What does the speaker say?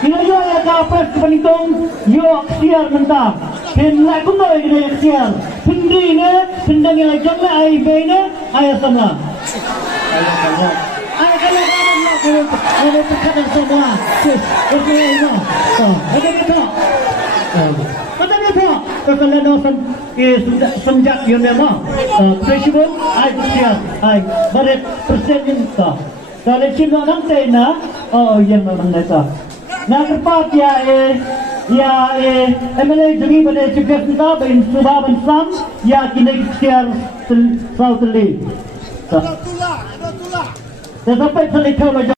Kira ya kapres kepenitong yo aksiar mentah. Hendak kuno ini aksiar. Pendi ne, pendang yang jangla ai bene ai sama. Ai kalau nak kalau tekan semua. Okey ini. Ada kita. Kata dia apa? Kalau no senjak yang nama. Presiden ai aksiar ai baret presiden ta. Kalau cina nanti na, oh yang memang neta. Nak kerpat ya MLA jadi pada juga kita ben subah ben sam ya kini sekitar South Lee. Sampai selesai